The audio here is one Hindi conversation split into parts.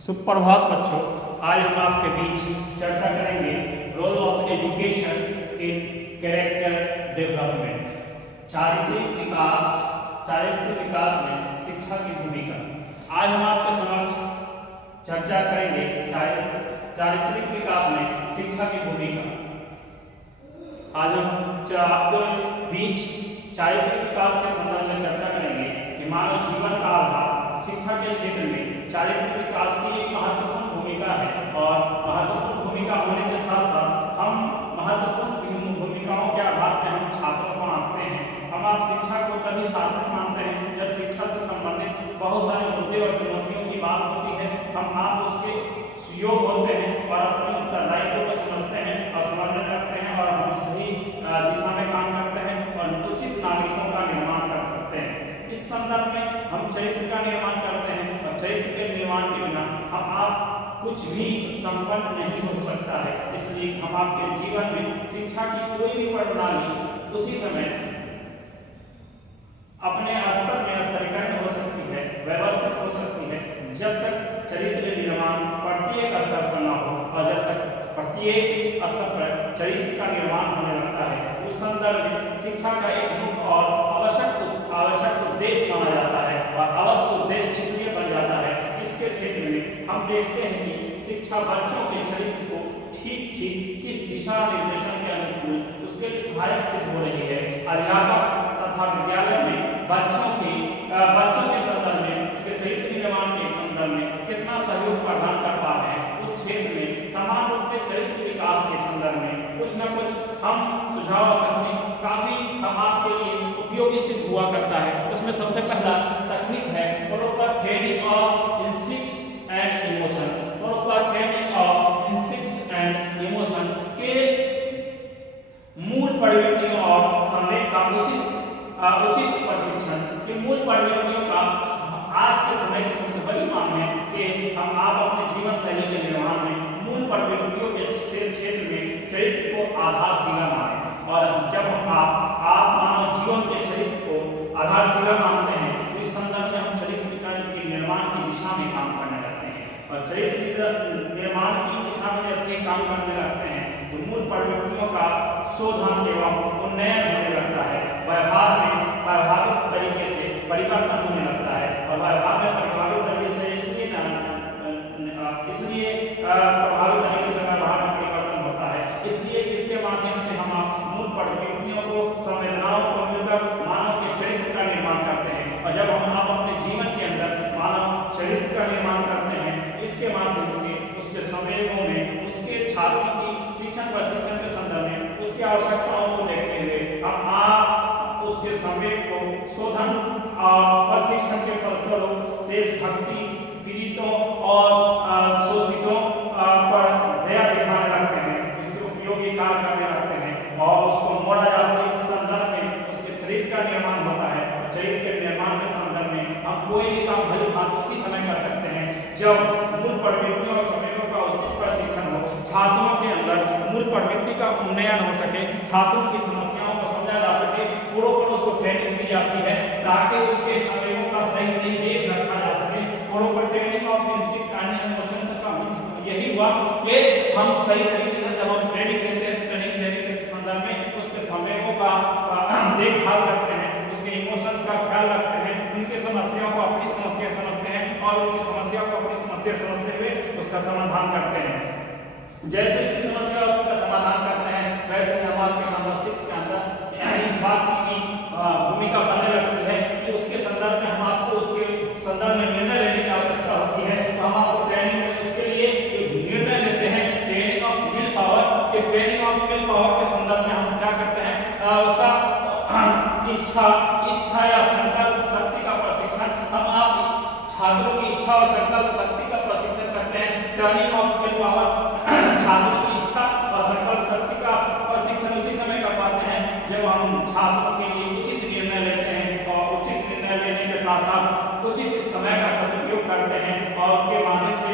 सुप्रभात बच्चों, आज हम आपके बीच चर्चा करेंगे role of education in character development. चारित्रिक विकास में शिक्षा की भूमिका। आज हम आपके समक्ष चर्चा करेंगे चारित्रिक विकास में शिक्षा की भूमिका। आज हम आपके बीच चारित्रिक विकास के संदर्भ में चर्चा करेंगे कि मानव जीवन का आधार शिक्षा के क्षेत्र में चारित्रिक विकास की एक महत्वपूर्ण भूमिका है। और महत्वपूर्ण भूमिका होने के साथ साथ हम महत्वपूर्ण भूमिकाओं के आधार पर हम छात्रों को आंकते हैं। हम आप शिक्षा को तभी सार्थक मानते हैं जब शिक्षा से संबंधित बहुत सारे मुद्दे और चुनौतियों की बात होती है। हम आप उसके सुयोग होते हैं और अपने उत्तरदायित्व को समझते हैं और समझने लगते हैं और हम सही दिशा में काम करते हैं और उचित नागरिकों का निर्माण कर सकते हैं। इस संदर्भ में हम चरित्र का निर्माण करते हैं और चरित्र के निर्माण के बिना हम आप कुछ भी संपन्न नहीं हो सकता है। इसलिए हम आपके जीवन में शिक्षा की कोई भी प्रणाली उसी समय अपने स्तर में स्तरीकरण हो सकती है, व्यवस्थित हो सकती है, जब तक चरित्र निर्माण प्रत्येक स्तर पर न हो और जब तक प्रत्येक स्तर पर चरित्र का निर्माण होने लगता है। उस संदर्भ में शिक्षा का एक मुख्य और आवश्यक उद्देश्य माना जाता है और आवश्यक उद्देश्य इसलिए बन जाता है। इसके क्षेत्र में हम देखते हैं कि शिक्षा बच्चों के चरित्र को ठीक किस दिशा निर्देशन के अनुकूल उसके लिए सहायक सिद्ध हो रही है। अध्यापक तथा विद्यालय में बच्चों के संदर्भ में उसके चरित्र निर्माण के संदर्भ में कितना सहयोग प्रदान कर पा रहे हैं। उस क्षेत्र में समान रूप में चरित्र विकास के संदर्भ में कुछ न कुछ हम सुझाव तकनीक काफी हम आपके लिए उपयोगी सिद्ध हुआ करता है। उसमें सबसे पहला तकनीक है proper training of instincts and emotion. Proper training of instincts and emotion के मूल प्रवृत्तियों और संवेग का उचित प्रशिक्षण के मूल प्रवृत्तियों का आज के समय की सबसे बड़ी मांग है कि हम आप अपने जीवन शैली के निर्माण में मूल प्रवृत्तियों के क्षेत्र में चरित्र को आधारशिला माने। और जब हम आप मानव जीवन के चरित्र को आधारशिला मानते हैं तो इस संदर्भ में हम चरित्र के निर्माण की दिशा में काम करने लगते हैं। और चरित्र निर्माण की दिशा में जैसे काम करने लगते हैं तो मूल प्रवृत्तियों का शोधन एवं उन्नयन होने लगता है। व्यवहार में प्रभावित तरीके से परिवर्तन होने लगता है और व्यवहार में प्रभावित तरीके से इसलिए प्रभावित तरीके से व्यवहार में परिवर्तन होता है। इसलिए इसके माध्यम से हम मूल प्रवृत्तियों को संवेदनाओं को मिलकर मानव के चरित्र का निर्माण करते हैं। और जब हम आप अपने जीवन के अंदर मानव चरित्र का निर्माण करते हैं इसके माध्यम से उसके संवेगों में उसके छात्रों की शिक्षण प्रशिक्षण के संदर्भ में उसकी आवश्यकताओं को देखते हुए हम आप उसके संवेग को शोधन और प्रशिक्षण के फलस्वरूप देशभक्ति पीड़ितों और शोषितों पर दया दिखाने लगते हैं, उससे उपयोगी कार्य करने लगते हैं और उसको मोड़ा जा सके। इस संदर्भ में उसके चरित्र का निर्माण होता है और चरित्र के निर्माण के संदर्भ में हम कोई भी काम भली भांति उसी समय कर सकते हैं जब मूल प्रवृत्तियों और संवेगों का उचित प्रशिक्षण हो, छात्रों के अंदर मूल प्रवृत्ति का उन्नयन हो सके, छात्रों की समस्याओं को समझा जा सके, पूर्व पर उसको ट्रेनिंग दी जाती है ताकि उसके संवेगों का सही देख रखा जा सके। Proper training of instinct and emotions का यही हुआ कि हम सही तरीके से जब हम ट्रेनिंग देते हैं ट्रेनिंग देने के संदर्भ में उसके संवेगों का देखभाल करते हैं, उसके इमोशंस का ख्याल रखते हैं, उनकी समस्याओं को अपनी समस्या समझते हैं और उनकी समस्या को अपनी समस्या समझते हुए उसका समाधान करते हैं। जैसे उसकी समस्या उसका समाधान करते हैं वैसे ही हमारे मस्तिष्क के अंदर इस बात की भूमिका बनने लगती है कि उसके संदर्भ में हम आपको उसके संदर्भ में निर्णय लेने की आवश्यकता होती है। तो हम आपको ट्रेनिंग में उसके लिए एक निर्णय लेते हैं, ट्रेनिंग ऑफ विल पावर। ये ट्रेनिंग ऑफ विल पावर के संदर्भ में हम क्या करते हैं उसका इच्छा या संकल्प शक्ति का प्रशिक्षण हम आप छात्रों की इच्छा और संकल्प शक्ति का प्रशिक्षण करते हैं। ट्रेनिंग ऑफ विल पावर छात्रों की इच्छा और संकल्प शक्ति का प्रशिक्षण उसी समय कर पाते हैं जब हम छात्रों के लिए उचित निर्णय लेते हैं और उचित निर्णय लेने के साथ साथ उचित समय का सदुपयोग करते हैं और उसके माध्यम से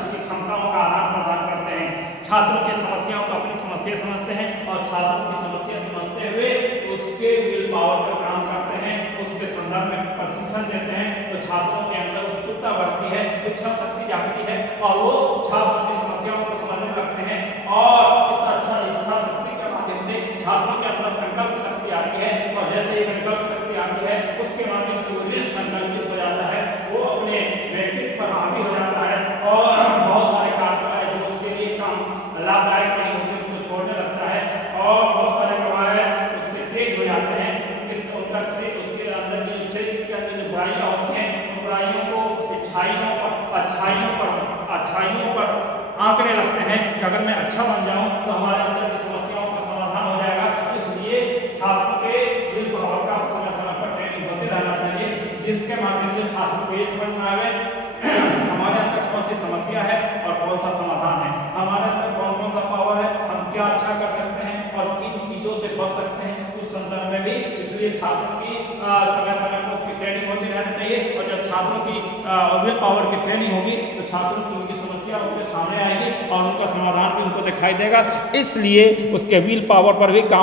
उसकी क्षमताओं का आदान प्रदान करते हैं। छात्रों की समस्याओं को अपनी समस्या समझते हैं और छात्रों की समस्या समझते हुए उसके विल पावर पर काम करते हैं, उसके संदर्भ में प्रशिक्षण देते हैं तो छात्रों के अंदर उत्सुकता उद्यमता बढ़ती है, इच्छा शक्ति जागती है और वो छात्र अपनी समस्याओं को समझने लगते हैं और इस इच्छा शक्ति के माध्यम से छात्रों के अंदर संकल्प शक्ति आती है और जैसे ही संकल्प शक्ति आती है उसके माध्यम से वो दृढ़ संकल्पित हो जाता है, वो अपने व्यक्तित्व पर हावी हो जाता है और बहुत सारे कार्य जो उसके लिए काम लाभदायक नहीं होते उसको छोड़ने लगता है और बहुत सारे प्रभाव उसके तेज हो जाते हैं, उनका चरित्र उसके अंदर के चरित्र के अंदर जो बुराइयां होती हैं उन बुराइयों को अच्छाइयों पर आंकड़े लगते हैं कि अगर मैं अच्छा बन जाऊं तो हमारे अंदर की समस्याओं का समाधान हो जाएगा। इसलिए छात्रों के विल पावर का समय समय पर ट्रेनिंग होते रहना चाहिए जिसके माध्यम से छात्रों को ये समझ में आवे हमारे अंदर कौन सी समस्या है और कौन सा समाधान है, हमारे अंदर कौन कौन सा पावर है, हम क्या अच्छा कर सकते हैं और किन चीजों से बच सकते हैं उस संदर्भ में भी। इसलिए छात्रों की समय समय पर उसकी ट्रेनिंग होती रहना चाहिए और जब छात्रों की विल पावर की ट्रेनिंग होगी तो छात्रों की उनकी समस्या उनके सामने आएगी और उनका समाधान भी उनको दिखाई देगा। इसलिए उसके विल पावर पर भी काम,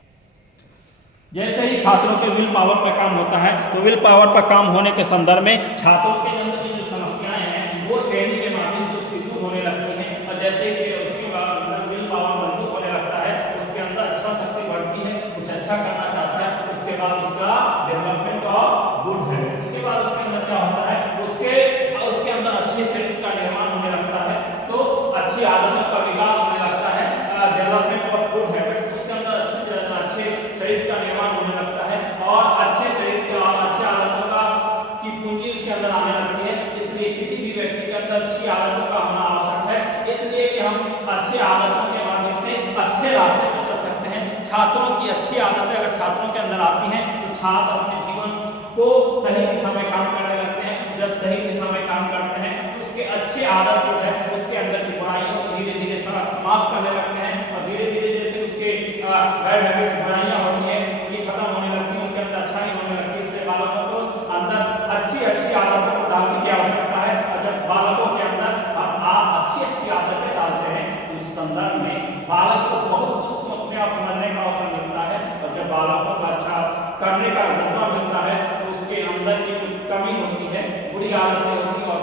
जैसे ही छात्रों के विल पावर पर काम होता है तो विल पावर पर काम होने के संदर्भ में छात्रों के अंदर की जो समस्याएं हैं वो ट्रेनिंग के माध्यम से उसकी दूर होने लगती हैं और जैसे ही उसके बाद विल पावर मजबूत होने लगता है उसके अंदर अच्छा शक्ति बढ़ती है, कुछ अच्छा करना चाहता है, उसके बाद उसका डेवलपमेंट ऑफ गुड है, उसके बाद उसके अंदर क्या होता है उसके अंदर अच्छे चरित्र का निर्माण होने लगता है, तो अच्छी आदतों का विकास होने लगता है, डेवलपमेंट ऑफ गुड हैबिट्स, उसके अंदर अच्छे चरित्र का निर्माण होने लगता है और अच्छे चरित्र और अच्छे आदतों का की पूंजी उसके अंदर आने लगती है। इसलिए किसी भी व्यक्ति के अंदर अच्छी आदतों का होना आवश्यक है, इसलिए कि हम अच्छे आदतों के माध्यम से अच्छे रास्ते पर चल सकते हैं। छात्रों की अच्छी आदतें अगर छात्रों के अंदर आती हैं तो छात्र अपने जीवन को सही दिशा में काम करने लगते हैं, जब सही दिशा में काम करते हैं उसके अच्छे आदत जो है उसके अंदर की बुराइयों को धीरे धीरे समाप्त करने लगते हैं और धीरे धीरे जैसे उसके बैड हैबिट्स बुराइयां होती हैं उनकी खत्म होने लगती है, उनके अंदर अच्छाई होने लगती है। इसलिए बालकों को अंदर अच्छी आदतों को डालने की आवश्यकता है और जब बालकों के अंदर आप अच्छी आदतें डालते हैं तो उस संदर्भ में बालक को बहुत कुछ सोचने और समझने का अवसर मिलता है और जब बालकों को अच्छा करने का जज्बा मिलता है तो उसके अंदर की कोई कमी होती है, बुरी आदतें होती है और